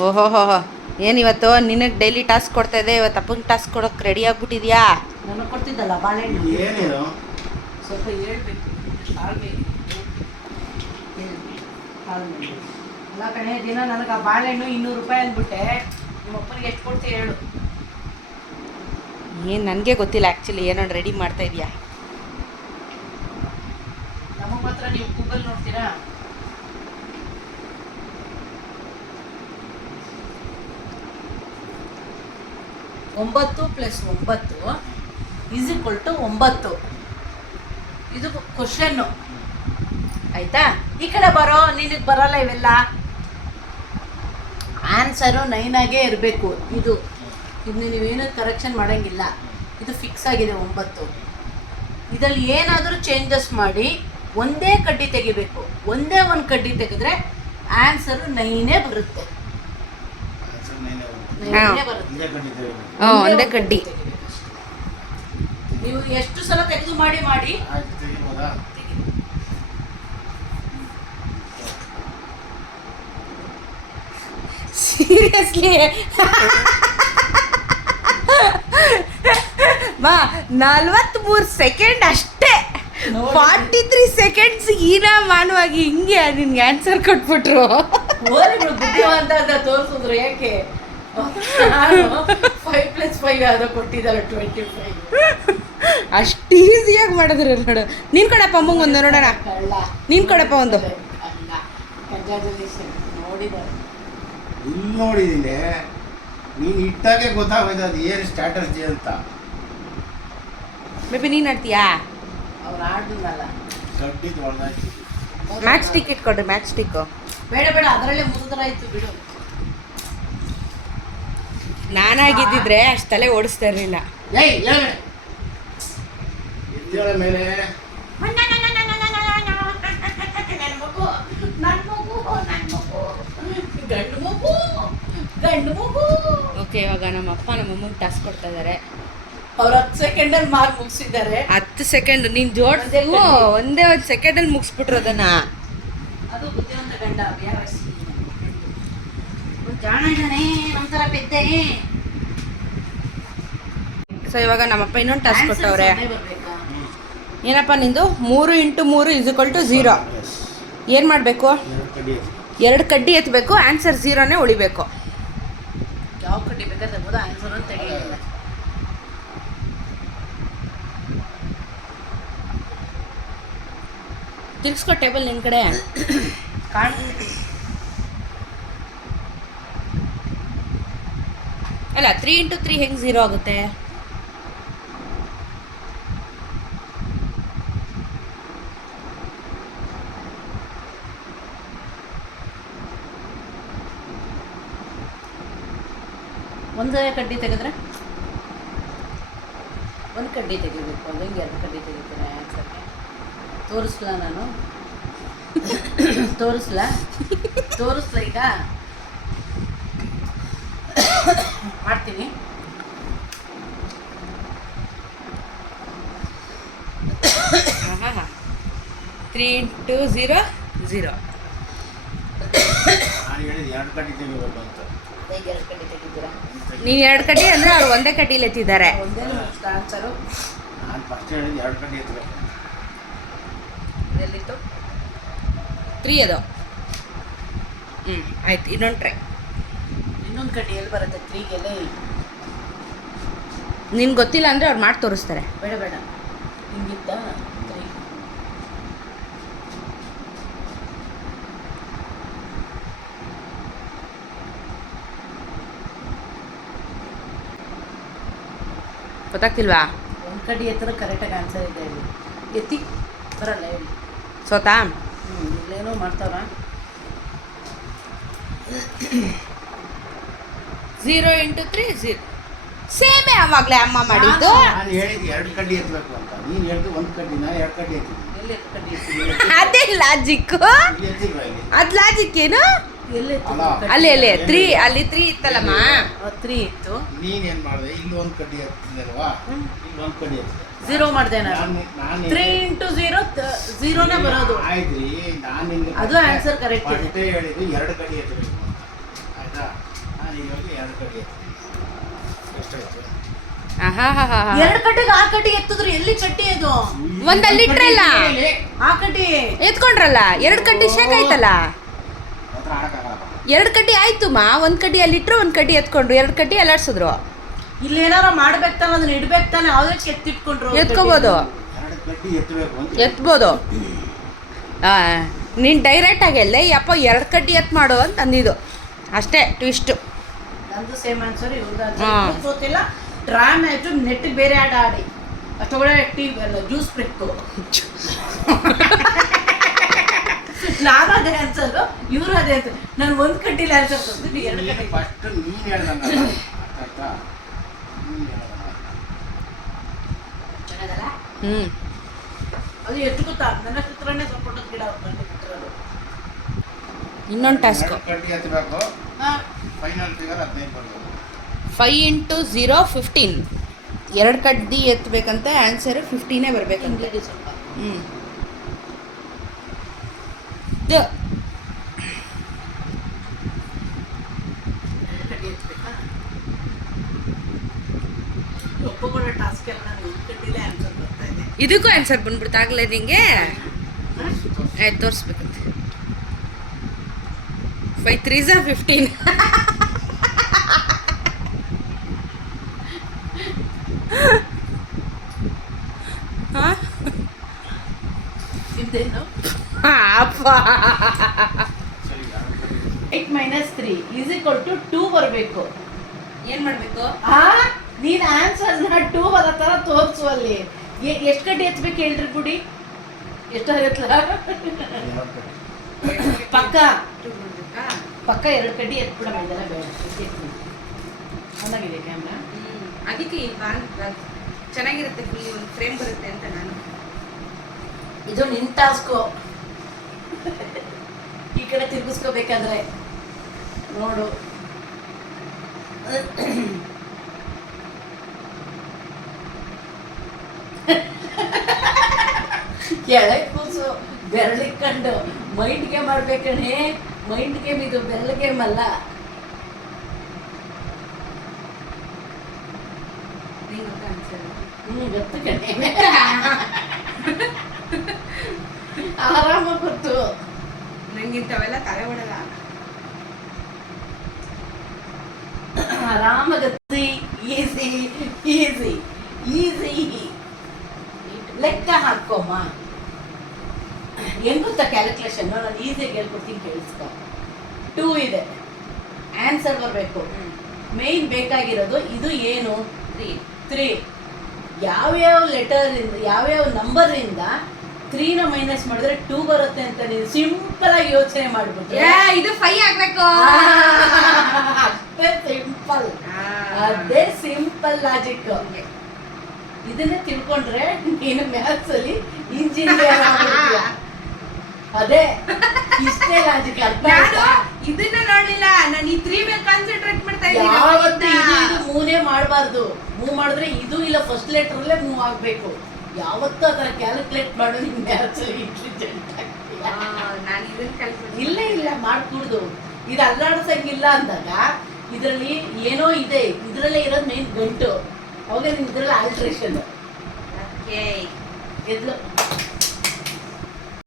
ಓಹೋ ಹೋ ಹೋ, ಏನಿವತ್ತು ನಿನಗೆ ಡೈಲಿ ಟಾಸ್ಕ್ ಕೊಡ್ತಾ ಇದೆ, ಇವತ್ತು ಅಪ್ಪಂಗೆ ಟಾಸ್ಕ್ ಕೊಡೋಕೆ ರೆಡಿ ಆಗ್ಬಿಟ್ಟಿದ್ಯಾ? ನನಗೆ ಕೊಡ್ತಿದ್ದಲ್ಲ ಬಾಳೆಹಣ್ಣು. ಏನೇನು ಸ್ವಲ್ಪ ಹೇಳ್ಬೇಕು. ಅಲ್ಲ ಕಣೆ, ದಿನ ನನಗೆ ಆ ಬಾಳೆಹಣ್ಣು 200 ರೂಪಾಯಿ ಅಂದ್ಬಿಟ್ಟೆ. ನಿಮ್ಮ ಅಪ್ಪನಿಗೆ ಎಷ್ಟು ಕೊಡ್ತೀಯ ಹೇಳು? ಏನು ನನಗೆ ಗೊತ್ತಿಲ್ಲ ಆ್ಯಕ್ಚುಲಿ, ಏನೋ ರೆಡಿ ಮಾಡ್ತಾ ಇದೆಯಾ? ನಮಗೆ ಮಾತ್ರ ನೀವು ಗೂಗಲ್ ನೋಡ್ತೀರಾ? ಒಂಬತ್ತು ಪ್ಲಸ್ 9 ಈಸ್ ಈಕ್ವಲ್ ಟು 9. ಇದು ಕ್ವಶನ್ನು ಆಯ್ತಾ? ಈ ಕಡೆ ಬರೋ, ನಿನಗೆ ಬರಲ್ಲ ಇವೆಲ್ಲ. ಆನ್ಸರು 9 ಆಗೇ ಇರಬೇಕು. ಇದು ನೀವೇನು ಕರೆಕ್ಷನ್ ಮಾಡೋಂಗಿಲ್ಲ. ಇದು ಫಿಕ್ಸ್ ಆಗಿದೆ 9. ಇದರಲ್ಲಿ ಏನಾದರೂ ಚೇಂಜಸ್ ಮಾಡಿ ಒಂದೇ ಕಡ್ಡಿ ತೆಗಿಬೇಕು. ಒಂದೇ ಒಂದು ಕಡ್ಡಿ ತೆಗೆದ್ರೆ ಆನ್ಸರು 9 ಬರುತ್ತೆ. ಒಂದೇ ಕಡ್ಡಿ. ನೀವು ಎಷ್ಟು ಸಲ ತೆಗೆದು ಮಾಡಿ ಸೀರಿಯಸ್ಲಿ ಮಾ 43 ಸೆಕೆಂಡ್ ಅಷ್ಟೇ. 43 ಸೆಕೆಂಡ್ಸ್ ಈನ ಮಾನವಾಗಿ ಹಿಂಗೆ ನಿನ್ಗೆ ಆನ್ಸರ್ ಕೊಟ್ಬಿಟ್ರು. ಬುದ್ಧಿವಂತ ಅಂತ ತೋರಿಸಿದ್ರು. ಯಾಕೆ 5+5 ಅದು ಕೊಟ್ಟಿದ್ದಾರೆ 25. ಅಷ್ಟು ಈಸಿಯಾಗಿ ಮಾಡಿದ್ರು ನೋಡು. ನೀನು ಕೊಡಪ್ಪ ಅಮ್ಮಂಗೆ ಒಂದು ನೋಡೋಣ. ನೀನು ಕೊಡಪ್ಪ ಒಂದು. ನೋಡಿದ್ದಾರೆ, ಇಲ್ಲಿ ನೋಡಿದ್ದೀನಿ. ನೀನು ಇಟ್ಟಾಗೆ ಗೊತ್ತಾಗೋಯ್ತು ಅದು ಏನು ಸ್ಟ್ರಾಟಜಿ ಅಂತ. ಬೇಬಿ ನೀನು ಆಡ್ತೀಯಾ? ಅವ್ರು ಆಡಿದ್ನಲ್ಲ. ಕಡ್ಡಿದ್ ಹೊಡೆದಾಕಿ ಮ್ಯಾಚ್ ಸ್ಟಿಕ್ ಇಟ್ಕೊಡ್ರಿ. ಮ್ಯಾಚ್ ಸ್ಟಿಕ್ಕು ಬೇಡ ಅದರಲ್ಲೇ ಮುಗಿದ್ರಾಯ್ತು ಬಿಡು. ನಾನಾಗಿದ್ದಿದ್ರೆ ಅಷ್ಟು ತಲೆ ಓಡಿಸ್ತಾ ಇರಲಿಲ್ಲ. ಎದ್ದೇಳ ಮೇಲೆ ಗಂಡು ಮಗು. ಓಕೆ, ಇವಾಗ ನಮ್ಮ ಅಪ್ಪ ನಮ್ಮ ಅಮ್ಮಂಗೆ ಟಾಸ್ಕ್ ಕೊಡ್ತಾ ಇದ್ದಾರೆ. ಅವ್ರು 10 ಸೆಕೆಂಡಲ್ಲಿ ಮಾರ್ಕ್ ಮುಗಿಸಿದ್ದಾರೆ. 10 ಸೆಕೆಂಡ್ ನೀನು ಜೋಡಿಸ್ಬೇಕು. ಒಂದೇ ಒಂದು ಸೆಕೆಂಡಲ್ಲಿ ಮುಗಿಸ್ಬಿಟ್ರು ಅದನ್ನ. ಅದು ಬುದ್ಧಿವಂತ ಗಂಡ. ಜಾಣ ಇದ್ದಾನೆ, ಒಂಥರ ಪೆದ್ದೆ. ಸೊ ಇವಾಗ ನಮ್ಮಪ್ಪ ಇನ್ನೊಂದು ಟಾಸ್ಕ್ ಕೊಟ್ಟವ್ರೆ. ಏನಪ್ಪ ನಿಂದು? 3 × 3 = 0. ಏನು ಮಾಡಬೇಕು? 2 ಕಡ್ಡಿ ಎತ್ತಬೇಕು. ಆನ್ಸರ್ 0ನೇ ಉಳಿಬೇಕು. ಯಾವ ಕಡ್ಡಿ ಬೇಕಾದ್ರೆ ತಗೋದು, ಆನ್ಸರ್ ಅಂತ ತೆಗೆಯಿಲ್ಲ. ತಿರ್ಸ್ಕೊ ಟೇಬಲ್ ನಿನ್ನ ಕಡೆ ಅಲ್ಲ. 3 × 3 ಹೆಂಗೆ 0 ಆಗುತ್ತೆ? ಒಂದೇ ಕಡ್ಡಿ ತೆಗೆದ್ರೆ ಒಂದು ಕಡ್ಡಿ ತೆಗಿಬೇಕು. ಅದು ಹಿಂಗೆ 2 ಕಡ್ಡಿ ತೆಗಿತಾರೆ ಆನ್ಸರ್ಗೆ. ತೋರಿಸ್ಲಾ ನಾನು? ತೋರಿಸ್ಲಾ ಈಗ ಮಾಡ್ತೀನಿ. ಹಾಂ 3 × 0 0. ನಾನು ಹೇಳಿದ 2 ಕಡ್ಡಿ ತೆಗಿಬೇಕು ಅಂತ. ಈಗ 2 ಕಡ್ಡಿ ತೆಗಿತೀರಾ? ನೀನು 2 ಕಡ್ಡಿ ಅಂದರೆ ಅವ್ರು ಒಂದೇ ಕಡ್ಡಿಲಿ ಎತ್ತಿದ್ದಾರೆ. ಒಂದೇ ಆನ್ಸರು. ನಾನು ಫಸ್ಟ್ ಹೇಳಿದ 2 ಕಡ್ಡಿ ಎತ್ತಬೇಕು. ಎಲ್ಲಿತ್ತು? 3 ಅದು. ಆಯ್ತು, ಇನ್ನೊಂದು ಟ್ರೈ. ಇನ್ನೊಂದು ಕಡ್ಡಿ ಎಲ್ಲಿ ಬರುತ್ತೆ? 3ಗೆಲ್ಲೇ. ನಿನ್ಗೆ ಗೊತ್ತಿಲ್ಲ ಅಂದರೆ ಅವ್ರು ಮಾಡಿ ತೋರಿಸ್ತಾರೆ. ಬೇಡ ಹಿಂಗಿತ್ತ 3. ಗೊತ್ತಾಗ್ತಿಲ್ವಾ? ಒಂದು ಕಡ್ಡಿ ಎತ್ತರ ಕರೆಕ್ಟಾಗಿ ಆನ್ಸರ್ ಇದೆ. ಇಲ್ಲಿ ಎತ್ತಿ ಬರಲ್ಲ ಹೇಳಿ. ಸೋತಾ? ಇಲ್ಲೇನೋ ಮಾಡ್ತಾವ್ರ. 0 × 3 0. ಸೇಮೇ ಅವಾಗಲೇ ಅಮ್ಮ ಮಾಡಿದ್ದು. ನಾನು ಹೇಳಿದ್ದು 2 ಕಡ್ಡಿ ಎತ್ತಬೇಕು ಅಂತ. ನೀನು ಹೇಳಿದ್ದು 1 ಕಡ್ಡಿ, ನಾನು 2 ಕಡ್ಡಿ ಎತ್ತಿದ್ದೀನಿ. ಎಲ್ಲಿ ಕಡ್ಡಿ ಎತ್ತಿ? ಅದೇ ಲಾಜಿಕ್ಕು. ಅದು ಲಾಜಿಕ್ ಏನು? ಎಲ್ಲಿ ಅಲ್ಲಿ 3 ಅಲ್ಲಿ 3 ಇತ್ತಲ್ಲಮ್ಮ. 3 ಇತ್ತು. ನೀನೇನು ಮಾಡಿದೆ? ಇಲ್ಲಿ 1 ಕಡ್ಡಿ ಎತ್ತಿದಲ್ವಾ? ಇಲ್ಲಿ 1 ಕಡ್ಡಿ ಎತ್ತಿದೆ. 0 ಮಾಡಿದೆ ನಾನು. 3 × 0 0ನೇ ಬರೋದು. ಆಯ್ತು ರೀ, ನಾನು ಅದು ಆನ್ಸರ್ ಕರೆಕ್ಟ್ ಇದೆ. ಹೇಳಿದ್ದು 2 ಕಡ್ಡಿ ಎತ್ತಬೇಕು ಆಯ್ತಾ? ನಾನು ಇವಾಗ 2 ಕಡ್ಡಿ ಎಷ್ಟಾಯ್ತು? ಎರಡು ಕಟ್ಟಿಗೆ ಆ ಕಟ್ಟಿ ಎತ್ತಿದ್ರು ಎಲ್ಲಿ ಚಟ್ಟಿ ಅದು ಒಂದಲ್ಲಿ ಇಟ್ರಲ್ಲ ಆ ಕಟ್ಟಿ ಎತ್ಕೊಂಡ್ರಲ್ಲ 2 ಕಡ್ಡಿ ಶೇಕ್ ಆಯ್ತಲ್ಲ. ಹತ್ರ ಆಡಕ್ಕಾಗಲ್ಲ. 2 ಕಡ್ಡಿ ಆಯ್ತು ಮಾ, 1 ಕಡ್ಡಿ ಅಲ್ಲಿ ಇಟ್ರು 1 ಕಡ್ಡಿ ಎತ್ಕೊಂಡ್ರು, 2 ಕಡ್ಡಿ ಅಲ್ಲಾಡ್ಸಿದ್ರು. ಇಲ್ಲೇನಾರ ಮಾಡ್ಬೇಕು ತಾನೆ, ಅದನ್ನ ಇಡ್ಬೇಕು ತಾನೆ, ಯಾವ್ದೇ ಎತ್ತಿಟ್ಕೊಂಡ್ರು ಎತ್ಕೋಬೋದು, 2 ಕಡ್ಡಿ ಎತ್ತಬೇಕು ಅಂತ. ಎತ್ಬೋದು. ನೀನು ಡೈರೆಕ್ಟ್ ಆಗಿ ಎಲ್ಲೇ ಯಪ್ಪ 2 ಕಡ್ಡಿ ಎತ್ ಮಾಡು ಅಂತ ಅಂದಿದ್ದು ಅಷ್ಟೇ ಟ್ವಿಸ್ಟು. ನಂದು ಸೇಮ್ ಆನ್ಸರ್, ಇವ್ರದ್ದು ಹಾ. ಗೊತ್ತಿಲ್ಲ. ಡ್ರಾ ಮ್ಯಾಚು ನೆಟ್ ಬೇರೆ ಆಟ ಆಡಿ ಅಷ್ಟೊಳಗೆ ಜ್ಯೂಸ್ ಬ್ರೇಕು. ನಾನು ಅದೇ ಆನ್ಸರ್, ಇವರು ಅದೇ ಆನ್ಸರ್. ನಾನು 1 ಕಡ್ಡಿಲಿ ಆನ್ಸರ್ ಕೊಡ್ತೀನಿ, 2 ಕಡ್ಡಿ. ಫಸ್ಟ್ ನೀನು ಹೇಳ್ದಂಗಲ್ಲ, ಅರ್ಥ ಆಯ್ತಾ? ನೀನು ಹೇಳ್ದಂಗಲ್ಲ. ಚೆನ್ನಾಗಲ್ಲ? ಹ್ಞೂ ಅದು ಎಷ್ಟು ಗೊತ್ತಾ, ನನ್ನ ಚಿತ್ರನೇ ಸಪೋರ್ಟದ ಗಿಡ ಬಂದು ಬಿಟ್ಟಿರೋದು. ಇನ್ನೊಂದು ಟಾಸ್ಕು. 2 ಕಡ್ಡಿ ಎತ್ತಬೇಕು, ಹಾಂ, ಫೈನಲ್ ಫಿಗರ್ 15 ಬರ್ಬೋದು. 5 × 0 15. 2 ಕಡ್ಡಿ ಎತ್ತಬೇಕಂತ ಆನ್ಸರ್ 15 ಬರಬೇಕಂತ. ಹಿಂಗೆ ಸ್ವಲ್ಪ ಹ್ಞೂ ಕಡ್ಡಿ ಎತ್ತಬೇಕಾ? ಒಪ್ಪೊಬ್ಬರ ಟಾಸ್ಕ್ ಎಲ್ಲ ನಾನು 1 ಕಡ್ಡಿಲೇ ಆನ್ಸರ್ ಬರ್ತಾ ಇದೆ. ಇದಕ್ಕೂ ಆನ್ಸರ್ ಬಂದ್ಬಿಡ್ತಾಗಲೇ ನಿಂಗೆ. ಆಯ್ತು ತೋರಿಸ್ಬೇಕಂತೆ. 5 3s are 15. ಹಾಂ ಇದೇನು ಅಪ್ಪ ಸರಿ, 2 ಕಡ್ಡಿ 8 - 3 = 2 ಬರಬೇಕು. ಏನು ಮಾಡಬೇಕು? ನೀನ್ ಆನ್ಸರ್ನ 2 ಬರೋ ಥರ ತೋರಿಸುವಲ್ಲಿ. ಎಷ್ಟು ಕಡ್ಡಿ ಎತ್ತಬೇಕು ಹೇಳ್ರಿ ಬಿಡಿ, ಎಷ್ಟು ಎತ್ತಲ? 2 ಕಡ್ಡಿ. ಪಕ್ಕ ಪಕ್ಕ 2 ಕಡ್ಡಿ ಎತ್ಬಿಡಮ್ಮ, ಇದೆಲ್ಲ ಬೇಡ. ಚೆನ್ನಾಗಿದೆ ಕ್ಯಾಮ್ರಾ. ಅದಕ್ಕೆ ಚೆನ್ನಾಗಿರುತ್ತೆ, ಫುಲ್ ಒಂದು ಫ್ರೇಮ್ ಬರುತ್ತೆ ಅಂತ ನಾನು. ಇದು ನಿನ್ ಟಾಸ್ಕು. ಈ ಕಡೆ ತಿರ್ಗಿಸ್ಕೋಬೇಕಾದ್ರೆ ನೋಡು. ಎಳೆ ಕೂಸು ಬೆರಳಿಕೊಂಡು ಮೈಂಡ್ಗೆ ಮಾಡ್ಬೇಕಣೆ. ಮೈಂಡ್ ಗೇಮ್ ಇದು, ಬೆರಳು ಗೇಮ್ ಅಲ್ಲ. ಗೊತ್ತು ಕಣೆ, ಆರಾಮ ಗೊತ್ತು. ನಂಗಿಂತವೆಲ್ಲ ತಲೆ ಹೊಡಲ್ಲ. ಆರಾಮ ಗೊತ್ತಿ. Easy easy easy. ಲೆಕ್ಕ ಹಾಕೋಮ್ಮ. ಹೆಂಗ್ ಗೊತ್ತಾ ಕ್ಯಾಲ್ಕುಲೇಷನ್? ನಾನು ಈಸಿಯಾಗಿ ಹೇಳ್ಕೊಡ್ತೀನಿ, ಕೇಳಿಸ್ಕೊ. 2 ಇದೆ, ಆನ್ಸರ್ ಬರಬೇಕು. ಮೇನ್ ಬೇಕಾಗಿರೋದು ಇದು ಏನು? 3. ಯಾವ್ಯಾವ ಲೆಟರ್ ಇಂದ, ಯಾವ್ಯಾವ ನಂಬರ್ ಇಂದ 3ನ ಮೈನಸ್ ಮಾಡಿದ್ರೆ 2 ಬರುತ್ತೆ ಅಂತ ನೀನು ಸಿಂಪಲ್ ಆಗಿ ಯೋಚನೆ ಮಾಡ್ಬಿಟ್ಟು ಇದು 5 ಆಗ್ಬೇಕು. ಅಷ್ಟೇ ಸಿಂಪಲ್. ಅದೇ ಸಿಂಪಲ್ ಲಾಜಿಕ್. ಇದನ್ನೇ ತಿಳ್ಕೊಂಡ್ರೆ ನೀನು ಮ್ಯಾಥ್ಸ್ ಅಲ್ಲಿ ಇಂಜಿನಿಯರ್ ಆಗ್ಬಿಡ್ತೀಯ. ಅದೇ ಇಷ್ಟೇ ಲಾಜಿಕ್. ಅರ್ಥ ಆಯ್ತಾ? ಇದನ್ನ ನೋಡ್ಲಿಲ್ಲ ನಾನು, ಈ 3 ಮೇಲೆ ಕಾನ್ಸಂಟ್ರೇಟ್ ಮಾಡ್ತಾ ಯಾವತ್ತು ಇದು ಇದ್ದೀನಿ. ಮೂನೇ ಮಾಡಬಾರ್ದು. ಮೂವ್ ಮಾಡಿದ್ರೆ ಇದು ಇಲ್ಲ ಫಸ್ಟ್ ಲೆಟರ್ ಅಲ್ಲೇ ಮೂವ್ ಆಗ್ಬೇಕು. ಯಾವತ್ತೂ ಅದರ ಕ್ಯಾಲ್ಕುಲೇಟ್ ಮಾಡೋ ನಿಮ್ ಮ್ಯಾಥ್ಸ್ ಇಂಟೆಲಿಜೆಂಟ್ ಆಗ್ತೀಯ. ನಾನು ಇದನ್ನ ಕಲ್ತ್ಬಿಟ್ಟೆ. ಇಲ್ಲ ಮಾಡ್ಕೂಡ್ದು. ಇದು ಅಲ್ಲಾಡ್ಸಂಗಿಲ್ಲ ಅಂದಾಗ ಇದರಲ್ಲಿ ಏನೋ ಇದೆ, ಇದ್ರಲ್ಲೇ ಇರೋದು ಮೇನ್ ಗಂಟು. ಅವಾಗ ನಿಮ್ ಇದ್ರಲ್ಲಿ ಆಲ್ಟ್ರೇಷನ್ ಓಕೆ ಎದ್ಲು